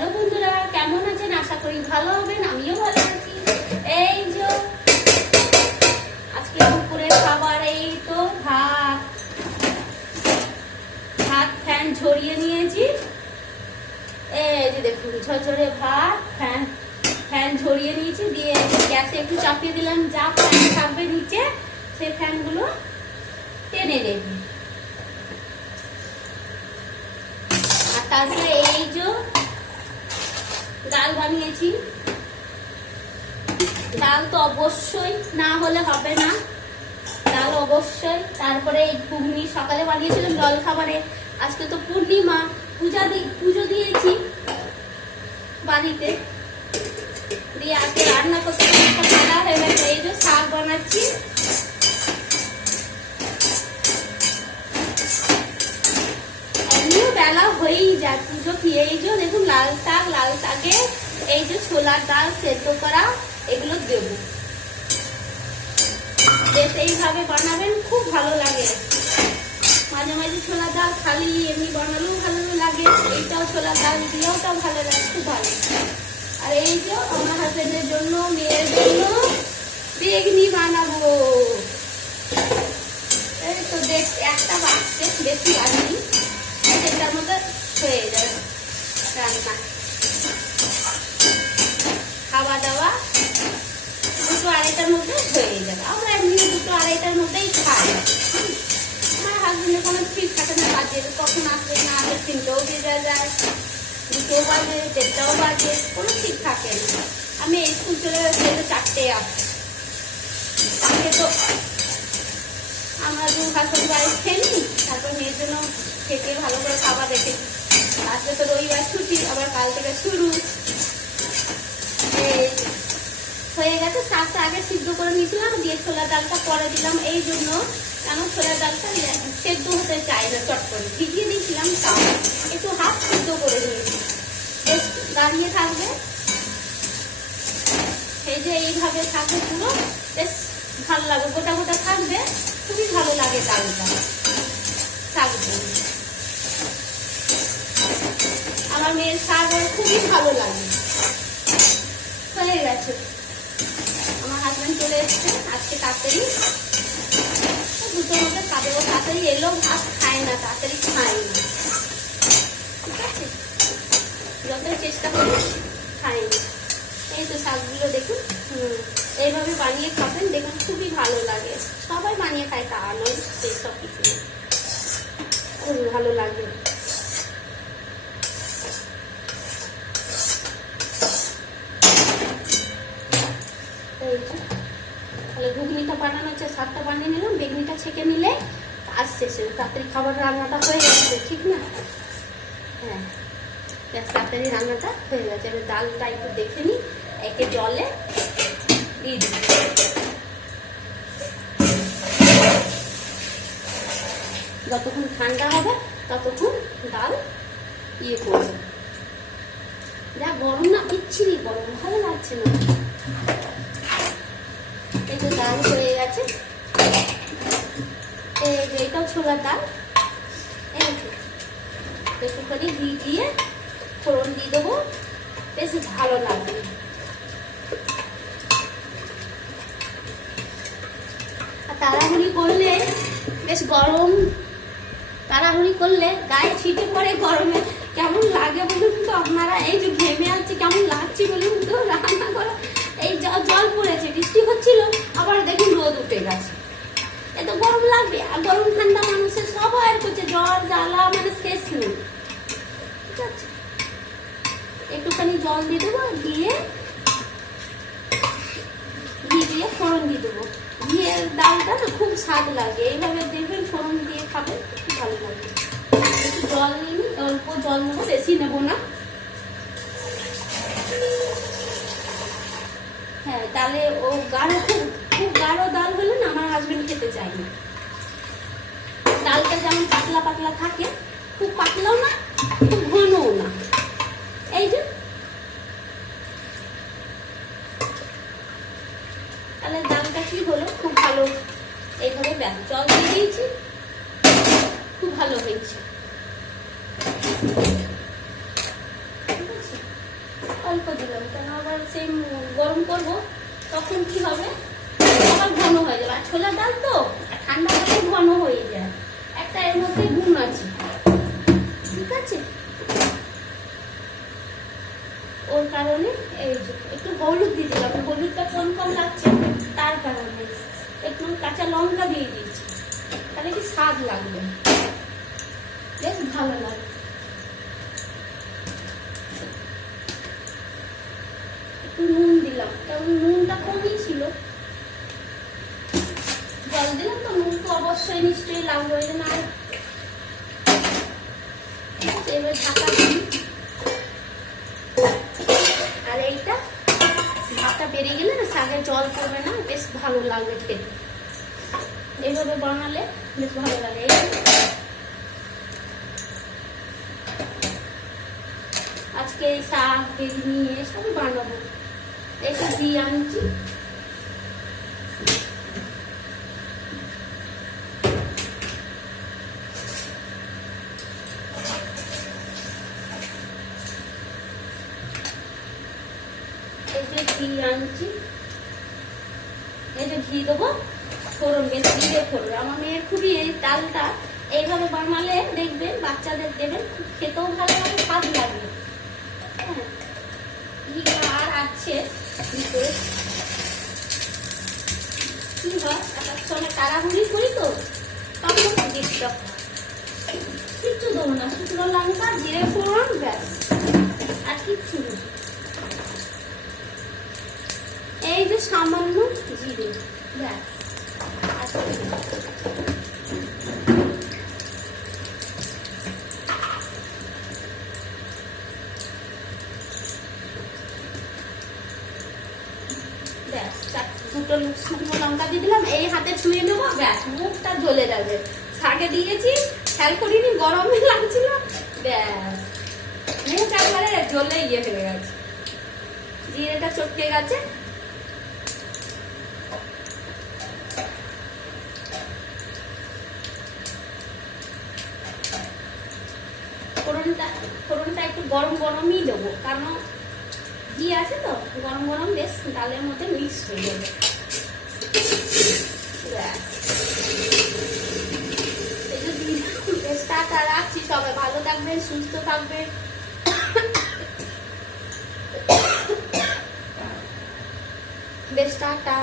Hello বন্ধুরা, কেমন আছেন? আশা করি ভালো হবেন। আমিও ভালো আছি। এই যে আজকে দুপুরের খাবার, এই তো ভাত ফ্যান ঝরিয়ে নিয়েছি। এই যে দেখুন, ঝরঝরে ভাত ফ্যান ঝরিয়ে নিয়েছি, দিয়ে গ্যাসে একটু চাপিয়ে দিলাম। যা ফ্যান থাকবে নিচে সেই ফ্যানগুলো টেনে নেবে। আর তারপরে এই যে ডাল বানিয়েছি। ডাল তো অবশ্যই, না হলে হবে না, ডাল অবশ্যই। তারপরে এই ঘুগনি সকালে বানিয়েছিলাম জল খাবারে। আজকে তো পূর্ণিমা, পুজো দিয়েছি বাড়িতে, দিয়ে আজকে রান্না করতে বেলা হয়ে গেছে। এই যে শাক বানাচ্ছি। এমনিও বেলা হয়েই যায় পুজো কি। এই যে দেখুন লাল শাকে এই যে ছোলার ডাল সেদ্ধ করা, এগুলো দেব। বেশ এইভাবে বানাবেন, খুব ভালো লাগে। মাঝে মাঝে ছোলার ডাল খালি এমনি বানালেও ভালো লাগে, এইটাও ছোলার ডাল দিয়েও তো ভালো লাগে, খুব ভালো। আর এই যে আমার হাজবেন্ডের জন্য, মেয়ের জন্য বেগনি বানাবো। এই তো দেখ, একটা বাচ্চা বেশি লাগেনি, সেটার মধ্যে হয়ে যাবে রান্না। খাওয়া দাওয়া 2-2:30টার মধ্যে হয়ে যাবে। আমরা এমনি 2-2:30টার মধ্যেই খাই। আমার হাজবেন্ডের কোনো ঠিক থাকে না, কাজে কখন আসবে না আসবে, 3টেও বেজে যায়, 2টোও বাজে, 1:30টাও বাজে, কোনো ঠিক থাকে না। আমি স্কুল চলে গেছি 4টে আসি। তাকে তো আমরা 2 হাসপাতাল বাড়ি খেয়ে নিই, তারপর মেয়ের জন্য খেতে ভালো করে খাবার রেখে। আজকে তো রবিবার ছুটি, আবার কাল থেকে শুরু। হয়ে গেছে। শাকটা আগে সিদ্ধ করে নিয়েছিলাম, দিয়ে ছোলার ডালটা পরে দিলাম। এই জন্য কেন ছোলার ডালটা সেদ্ধ হতে চাই না, চট করে ভিজিয়ে দিয়েছিলাম, তাও একটু হাফ সিদ্ধ করে নিয়েছি, বেশ দাঁড়িয়ে থাকবে। এই যে এইভাবে থাকবে পুরো, বেশ ভালো লাগে, গোটা গোটা থাকবে, খুবই ভালো লাগে ডালটা। শাক আমার মেয়ের শাক খুবই ভালো লাগে। হয়ে গেছে। আমার হাজবেন্ড চলে এসছে আজকে তাড়াতাড়ি, 2টোর মধ্যে খাবে। ও তাড়াতাড়ি এলো, ভাত খায় না, তাড়াতাড়ি খায় না, ঠিক আছে, যতই চেষ্টা করি খায় না। এই তো শাকগুলো দেখুন, এইভাবে বানিয়ে খাবেন, দেখুন খুবই ভালো লাগে। সবাই বানিয়ে খায়, তা নয়, সেই সব কিছু খুবই ভালো লাগে। তাহলে ঘুগনিটা বানানো হচ্ছে, শাকটা বানিয়ে নিলাম, বেগনিটা ছেঁকে নিলে কাজ শেষে, তাড়াতাড়ি খাবার রান্নাটা হয়ে গেছে, ঠিক না? হ্যাঁ, তাড়াতাড়ি রান্নাটা হয়ে গেছে। এবার ডালটা একটু দেখে নিই, একে জলে দিয়ে দিই। যতক্ষণ ঠান্ডা হবে ততক্ষণ ডাল ইয়ে করবে। যা গরম না, বিচ্ছিরি গরম, ভালো লাগছে না। এই তো ডাল হয়ে গেছে। এইটাও ছোলার ডাল। একটুখানি ঘি দিয়ে ফোড়ন দিয়ে দেবো, বেশ ভালো লাগবে। আর তাড়াহুড়ি করলে বেশ গরম, তাড়াহুড়ি করলে গায়ে ছিটে পড়ে গরমে, কেমন লাগে বলুন তো আপনারা? এই যে ঘেমে আছে, কেমন লাগছে বলুন তো রান্না করা। এই জল পড়েছে, বৃষ্টি হচ্ছিল, আবার দেখুন রোদ উঠে গেছে, এত গরম লাগবে। আর গরম ঠান্ডা মানুষের সবার করছে, জ্বর জ্বালা মানে শেষ নেই, ঠিক আছে। একটুখানি জল দিয়ে দেবো, দিয়ে ঘি দিয়ে ফোড়ন দিয়ে দেবো। ঘিয়ের ডালটা না খুব স্বাদ লাগে, এইভাবে দেখবেন ফোড়ন দিয়ে খাবেন, খুব ভালো লাগে। একটু জল নিয়ে নিই, অল্প জল নেবো, বেশি নেবো না। হ্যাঁ, ডালে ও গাঢ়, খুব গাঢ় ডাল হলে না আমার হাজবেন্ড খেতে চায় না। ডালটা যেমন পাতলা পাতলা থাকে, খুব পাতলাও না, খুব ঘনও না। এই যে তাহলে ডালটা কি হলো, খুব ভালো। এইভাবে জল দিয়ে দিয়েছি, খুব ভালো হয়েছে, ঠিক আছে। অল্প দিলাম, কেন আবার সেই গরম করবো তখন কি হবে, আবার ঘন হয়ে যাবে। আর ছোলার ডাল তো ঠান্ডা হলে ঘন হয়ে যায়, একটা এর মধ্যে গুণ আছে, ঠিক আছে। ওর কারণে এই যে একটু হলুদ দিয়ে দিলাম, হলুদটা কম কম লাগছে তার কারণে। একটু কাঁচা লঙ্কা দিয়ে দিয়েছি, তাহলে কি স্বাদ লাগবে, বেশ ভালো লাগে। একটু নুন দিলাম, কারণ নুনটা কমই ছিল, জল দিলাম তো নুন তো অবশ্যই নিশ্চয়ই লাগবে, ওই জন্য। আর ঠিক আছে, এবার ঢাকা দিই। আর এইটা ভাতটা বেড়ে গেলে না শাকে জল পড়বে না, বেশ ভালো লাগবে খেতে। এইভাবে বানালে বেশ ভালো লাগে। আজকে এই শাক নিয়ে সব বানাবো। একটু ঘি আনছি, ঘি আনছি, এই যে ঘি দেবো, ফোড়ন বেশ দিয়ে ফোড়বে। আমার মেয়ের খুবই এই ডালটা এইভাবে বানালে দেখবেন, বাচ্চাদের দেবেন, খেতেও ভালো লাগে, স্বাদ লাগবে। হ্যাঁ, ঘি আর আছে ভিতরে কি হয়, একটা সময় তাড়াহুড়ি করি তো তখন ডিস্টার্ব, কিচ্ছু দেবো না, শুকনো লঙ্কা জিরে ফোড়ন ব্যাস, আর কিচ্ছু নেই। এই যে সামান্য জিরে ব্যাস, দুটো শুকনো লঙ্কা দিয়ে দিলাম, এই হাতে ছুঁয়ে নেবো, ব্যাস মুখটা জ্বলে যাবে। শাকে দিয়েছি, খেয়াল করিনি গরমে লাগছিল, ব্যাস মুখ একবারে জ্বলে ইয়ে হয়ে গেছে, জিরেটা চটকে গেছে। ফোড়নটা একটু গরম গরমই দেবো, কারণ ঘি আছে তো, গরম গরম বেশ ডালের মধ্যে মিক্স হয়ে যাবে। টাটা, রাখছি, সবাই ভালো থাকবেন, সুস্থ থাকবেন। বেশ টাটা।